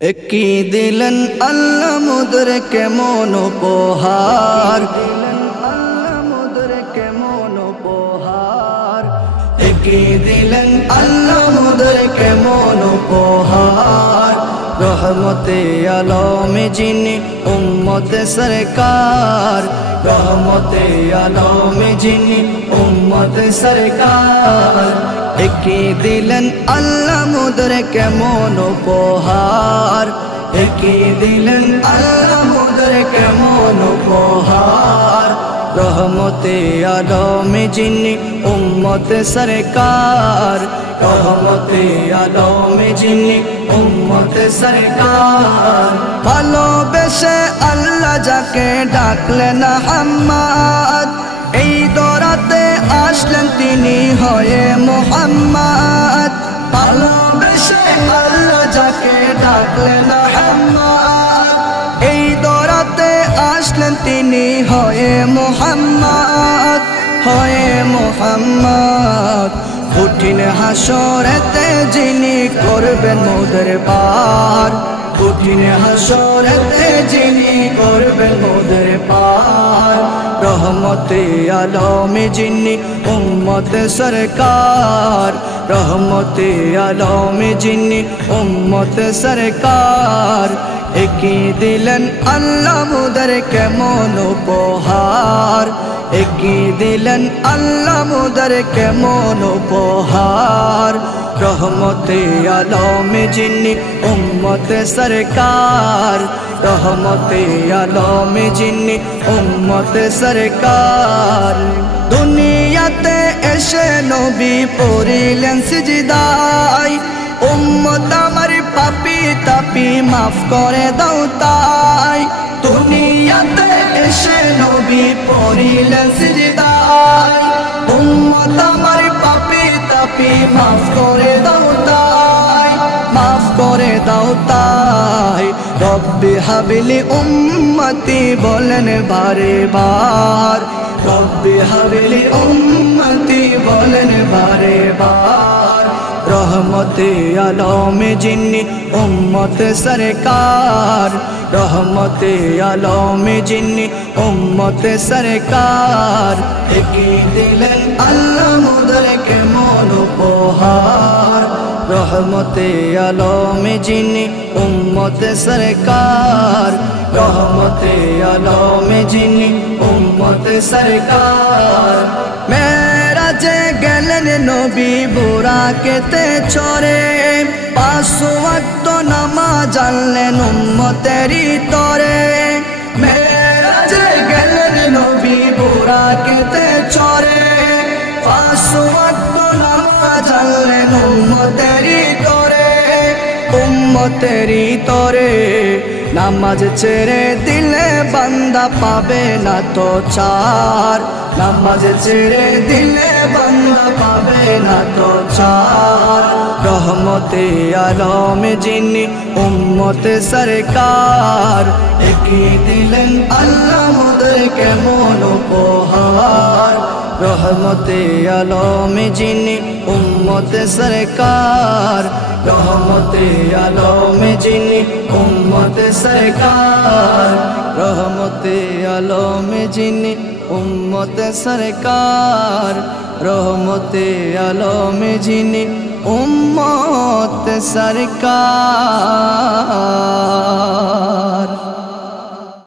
কি দিলেন আল্লাহ মোদের কেমন উপহার, কি দিলেন আল্লাহ মোদের কেমন উপহার। রহমতে আলমে যিনি উম্মতে সরকার, রহমতে আলমে যিনি উম্মতে সরকার। কি দিলেন আল্লাহ মোদের কেমন উপহার, কি দিলেন আল্লাহ মোদের কেমন উপহার। রহমতে আলমে যিনি উম্মতে সরকার, রহমতে আলমে যিনি উম্মতে সরকার। ভালোবেসে আল্লাহ যাকে ডাকলেন আহমদ, এই দরাতে আসলেন তিনি হয়ে মুহাম্মদ। ভালোবেসে আল্লাহ যাকে ডাকলেন আহমদ, এই দরাতে আসলেন তিনি হয়ে মুহাম্মদ, হয়ে মুহাম্মদ। কঠিন হাসরেতে যিনি করবেন মোদের পার, কঠিন হাসরেতে যিনি করবেন মোদের পার। রহমতে আলমে যিনি উম্মতে সরকার, রহমতে আলমে যিনি উম্মতে সরকার। কি দিলেন আল্লাহ মোদের কেমন উপহার, কি দিলেন আল্লাহ মোদের কেমন উপহার। রহমতে আলমে যিনি উম্মতে সরকার, রহমতে আলমে যিনি উম্মতে সরকার। দুনিয়াতে এসে নবী পড়িলেন সিজদায়, উম্মত আমার পাপী তাপী মাফ করে দাও তাই। দুনিয়াতে এসে নবী পড়িলেন সিজদায়, উম্মত আমার পাপী তাপী মাফ করে দাও তাই, মাফ করে দাও তাই। রব্বি হাবিলি উম্মতি বলেন বারে বার, রব্বি হাবিলি উম্মতি বলেন বারে বার। রহমতে আলমে যিনি উম্মতে সরকার, রহমতে আলমে যিনি উম্মতে সরকার। কি দিলেন আল্লাহ মোদের কেমন উপহার। রহমতে আলমে যিনি উম্মতে সরকার, রহমতে আলমে যিনি উম্মতে সরকার। মেরাজে গেলেন নবী বুরাকেতে চড়ে, 5 ওয়াক্ত নামাজ আনলেন উম্মতেরই তরে। মেরাজে গেলেন নবী বুরাকেতে চড়ে, 5 ওয়াক্ত নামাজ আনলেন উম্মতেরই তরে, উম্মতেরই তরে। নামাজ ছেড়ে দিলে বান্দা পাবে না তো ছাড়, নামাজ ছেড়ে দিলে বান্দা পাবে না তো ছাড়। রহমতে আলমে যিনি উম্মতে সরকার, কি দিলেন আল্লাহ মোদের কেমন উপহার। রহমতে আলমে যিনি উম্মতে সরকার, রহমতে আলমে যিনি উম্মতে সরকার। রহমতে আলমে যিনি উম্মতে সরকার, রহমতে আলমে যিনি উম্মতে সরকার।